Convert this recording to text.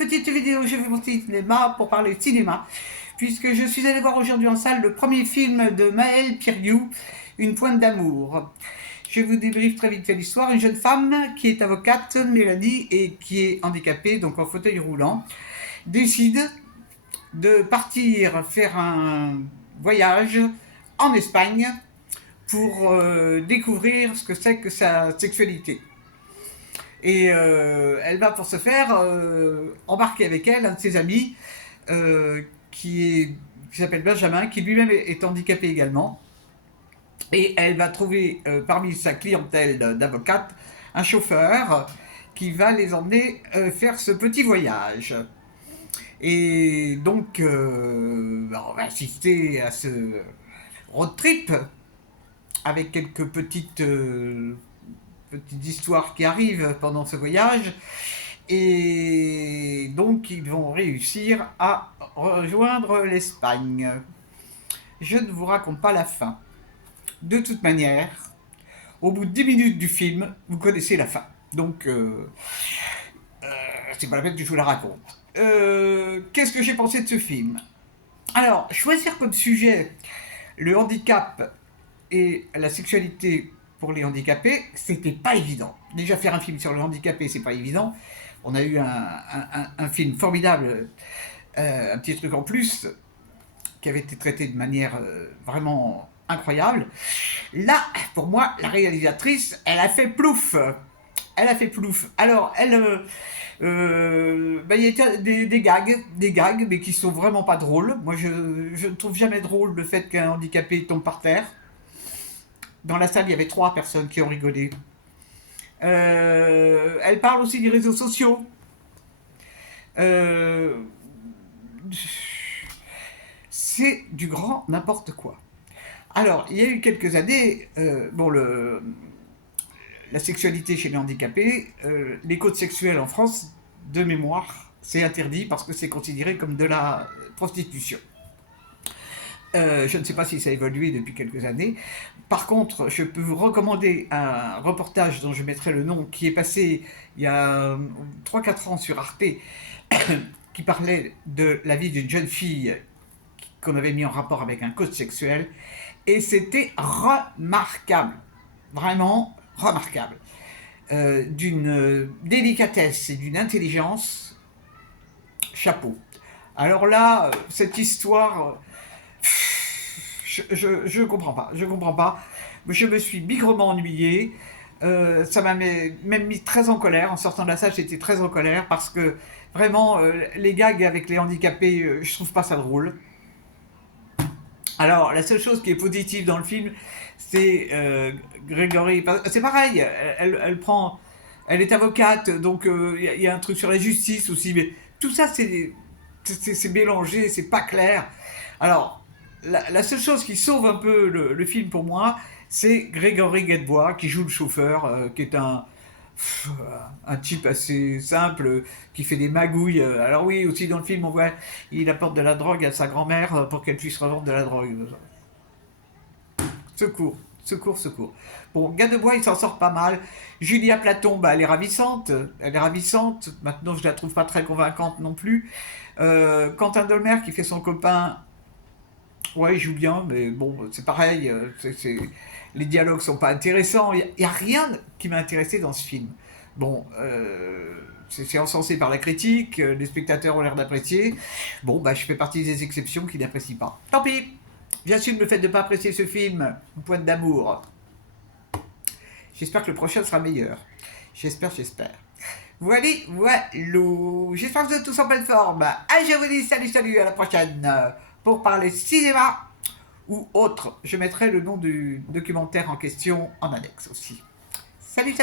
petite vidéo, je fais mon cinéma pour parler de cinéma, puisque je suis allé voir aujourd'hui en salle le premier film de Maëlle Piriou, Une pointe d'amour. Je vous débriefe très vite fait l'histoire. Une jeune femme qui est avocate, Mélanie, et qui est handicapée, donc en fauteuil roulant, décide de partir faire un voyage en Espagne pour découvrir ce que c'est que sa sexualité. Et elle va pour ce faire embarquer avec elle un de ses amis qui s'appelle Benjamin, qui lui-même est handicapé également. Et elle va trouver parmi sa clientèle d'avocates un chauffeur qui va les emmener faire ce petit voyage. Et donc, on va assister à ce road trip avec quelques petites histoires qui arrivent pendant ce voyage. Et donc, ils vont réussir à rejoindre l'Espagne. Je ne vous raconte pas la fin. De toute manière, au bout de 10 minutes du film, vous connaissez la fin. Donc, c'est pas la peine que je vous la raconte. Qu'est-ce que j'ai pensé de ce film? Alors, choisir comme sujet le handicap et la sexualité pour les handicapés, c'était pas évident. Déjà, faire un film sur le handicapé, c'est pas évident. On a eu un film formidable, un petit truc en plus, qui avait été traité de manière vraiment incroyable. Là, pour moi, la réalisatrice, elle a fait plouf. Elle a fait plouf. Alors, il y a des gags, mais qui sont vraiment pas drôles. Moi, je ne trouve jamais drôle le fait qu'un handicapé tombe par terre. Dans la salle, il y avait 3 personnes qui ont rigolé. Elle parle aussi des réseaux sociaux. C'est du grand n'importe quoi. Alors, il y a eu quelques années, la sexualité chez les handicapés, les codes sexuels en France, de mémoire, c'est interdit parce que c'est considéré comme de la prostitution. Je ne sais pas si ça a évolué depuis quelques années. Par contre, je peux vous recommander un reportage dont je mettrai le nom, qui est passé il y a 3-4 ans sur Arte, qui parlait de la vie d'une jeune fille qu'on avait mis en rapport avec un code sexuel, et c'était remarquable, vraiment remarquable, d'une délicatesse et d'une intelligence, chapeau. Alors là, cette histoire, je comprends pas, je me suis bigrement ennuyé, ça m'a même mis très en colère. En sortant de la salle, j'étais très en colère parce que vraiment, les gags avec les handicapés, je trouve pas ça drôle. Alors, la seule chose qui est positive dans le film, c'est Grégory. C'est pareil, elle est avocate, donc y a un truc sur la justice aussi, mais tout ça, c'est mélangé, c'est pas clair. Alors, la seule chose qui sauve un peu le film pour moi, c'est Grégory Gadebois, qui joue le chauffeur, qui est un type assez simple, qui fait des magouilles. Alors oui, aussi dans le film, on voit, il apporte de la drogue à sa grand-mère pour qu'elle puisse revendre de la drogue. Secours, secours, secours. Bon, Gadebois, il s'en sort pas mal. Julia Platon, elle est ravissante. Elle est ravissante. Maintenant, je la trouve pas très convaincante non plus. Quentin Dolmer, qui fait son copain, ouais, il joue bien, mais bon, c'est pareil. Les dialogues sont pas intéressants. Il n'y a rien qui m'a intéressé dans ce film. Bon, c'est encensé par la critique, les spectateurs ont l'air d'apprécier. Bon, je fais partie des exceptions qui n'apprécient pas. Tant pis. J'assume le fait de ne pas apprécier ce film, Une pointe d'amour. J'espère que le prochain sera meilleur. J'espère. Voilà. J'espère que vous êtes tous en pleine forme. Je vous dis salut, à la prochaine. Pour parler cinéma ou autre, je mettrai le nom du documentaire en question en annexe aussi. Salut.